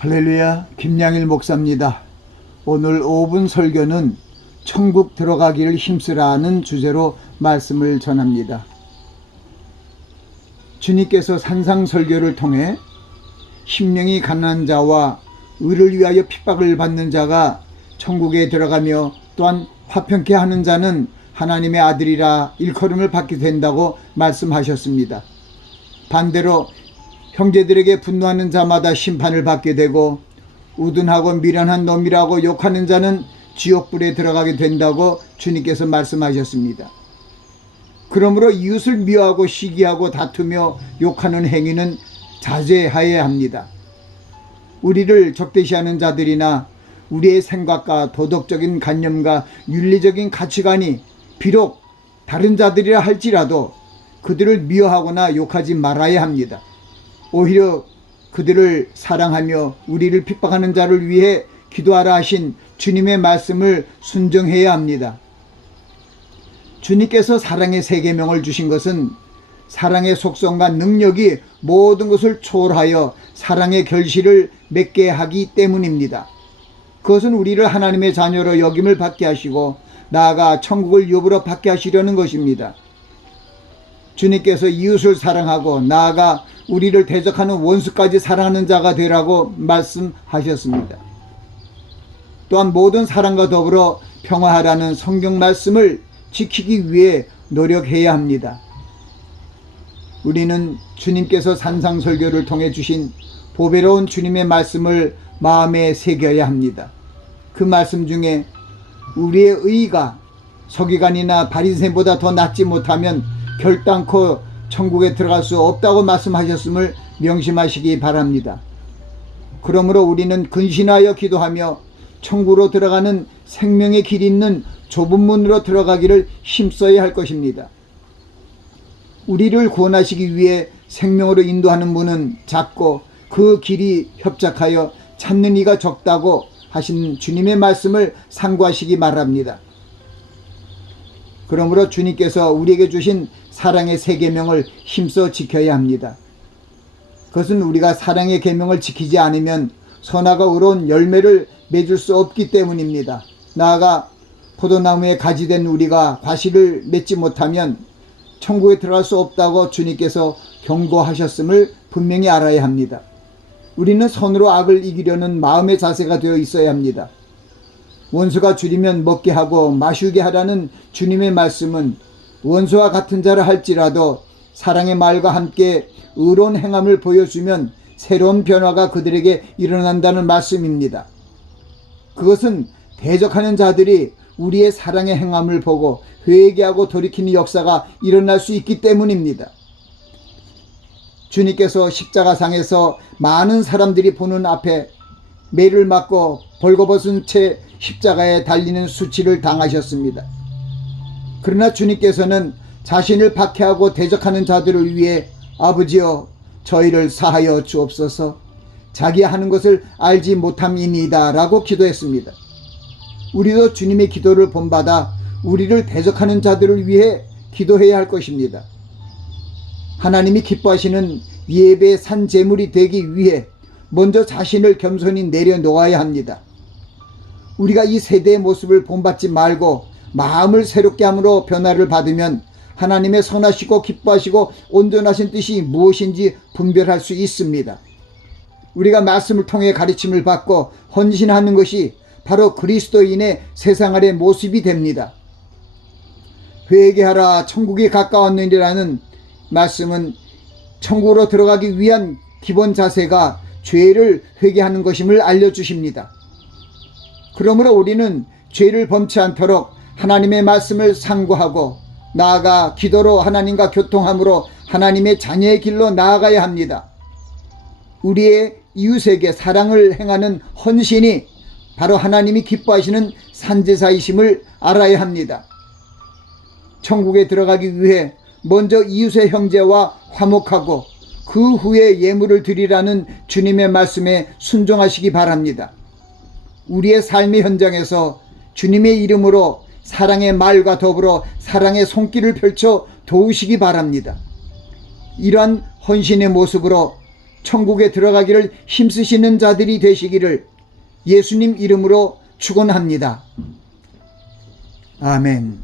할렐루야, 김양일 목사입니다. 오늘 5분 설교는 천국 들어가기를 힘쓰라는 주제로 말씀을 전합니다. 주님께서 산상설교를 통해 심령이 가난한 자와 의를 위하여 핍박을 받는 자가 천국에 들어가며 또한 화평케 하는 자는 하나님의 아들이라 일컬음을 받게 된다고 말씀하셨습니다. 반대로 형제들에게 분노하는 자마다 심판을 받게 되고 우둔하고 미련한 놈이라고 욕하는 자는 지옥불에 들어가게 된다고 주님께서 말씀하셨습니다. 그러므로 이웃을 미워하고 시기하고 다투며 욕하는 행위는 자제하여야 합니다. 우리를 적대시하는 자들이나 우리의 생각과 도덕적인 관념과 윤리적인 가치관이 비록 다른 자들이라 할지라도 그들을 미워하거나 욕하지 말아야 합니다. 오히려 그들을 사랑하며 우리를 핍박하는 자를 위해 기도하라 하신 주님의 말씀을 순종해야 합니다. 주님께서 사랑의 세 계명을 주신 것은 사랑의 속성과 능력이 모든 것을 초월하여 사랑의 결실을 맺게 하기 때문입니다. 그것은 우리를 하나님의 자녀로 여김을 받게 하시고 나아가 천국을 유업으로 받게 하시려는 것입니다. 주님께서 이웃을 사랑하고 나아가 우리를 대적하는 원수까지 사랑하는 자가 되라고 말씀하셨습니다. 또한 모든 사람과 더불어 평화하라는 성경 말씀을 지키기 위해 노력해야 합니다. 우리는 주님께서 산상설교를 통해 주신 보배로운 주님의 말씀을 마음에 새겨야 합니다. 그 말씀 중에 우리의 의가 서기관이나 바리새인보다 더 낫지 못하면 결단코 천국에 들어갈 수 없다고 말씀하셨음을 명심하시기 바랍니다. 그러므로 우리는 근신하여 기도하며 천국으로 들어가는 생명의 길이 있는 좁은 문으로 들어가기를 힘써야 할 것입니다. 우리를 구원하시기 위해 생명으로 인도하는 문은 작고 그 길이 협착하여 찾는 이가 적다고 하신 주님의 말씀을 상고하시기 바랍니다. 그러므로 주님께서 우리에게 주신 사랑의 세 계명을 힘써 지켜야 합니다. 그것은 우리가 사랑의 계명을 지키지 않으면 선하고 의로운 열매를 맺을 수 없기 때문입니다. 나아가 포도나무에 가지된 우리가 과실을 맺지 못하면 천국에 들어갈 수 없다고 주님께서 경고하셨음을 분명히 알아야 합니다. 우리는 선으로 악을 이기려는 마음의 자세가 되어 있어야 합니다. 원수가 줄이면 먹게 하고 마시게 하라는 주님의 말씀은 원수와 같은 자를 할지라도 사랑의 말과 함께 의로운 행함을 보여주면 새로운 변화가 그들에게 일어난다는 말씀입니다. 그것은 대적하는 자들이 우리의 사랑의 행함을 보고 회개하고 돌이키는 역사가 일어날 수 있기 때문입니다. 주님께서 십자가상에서 많은 사람들이 보는 앞에 매를 맞고 벌거벗은 채 십자가에 달리는 수치를 당하셨습니다. 그러나 주님께서는 자신을 박해하고 대적하는 자들을 위해 아버지여 저희를 사하여 주옵소서 자기 하는 것을 알지 못함이니이다 라고 기도했습니다. 우리도 주님의 기도를 본받아 우리를 대적하는 자들을 위해 기도해야 할 것입니다. 하나님이 기뻐하시는 예배의 산 제물이 되기 위해 먼저 자신을 겸손히 내려놓아야 합니다. 우리가 이 세대의 모습을 본받지 말고 마음을 새롭게 함으로 변화를 받으면 하나님의 선하시고 기뻐하시고 온전하신 뜻이 무엇인지 분별할 수 있습니다. 우리가 말씀을 통해 가르침을 받고 헌신하는 것이 바로 그리스도인의 세상 아래 모습이 됩니다. 회개하라 천국이 가까웠느니라는 말씀은 천국으로 들어가기 위한 기본 자세가 죄를 회개하는 것임을 알려주십니다. 그러므로 우리는 죄를 범치 않도록 하나님의 말씀을 상고하고 나아가 기도로 하나님과 교통함으로 하나님의 자녀의 길로 나아가야 합니다. 우리의 이웃에게 사랑을 행하는 헌신이 바로 하나님이 기뻐하시는 산제사이심을 알아야 합니다. 천국에 들어가기 위해 먼저 이웃의 형제와 화목하고 그 후에 예물을 드리라는 주님의 말씀에 순종하시기 바랍니다. 우리의 삶의 현장에서 주님의 이름으로 사랑의 말과 더불어 사랑의 손길을 펼쳐 도우시기 바랍니다. 이러한 헌신의 모습으로 천국에 들어가기를 힘쓰시는 자들이 되시기를 예수님 이름으로 축원합니다. 아멘.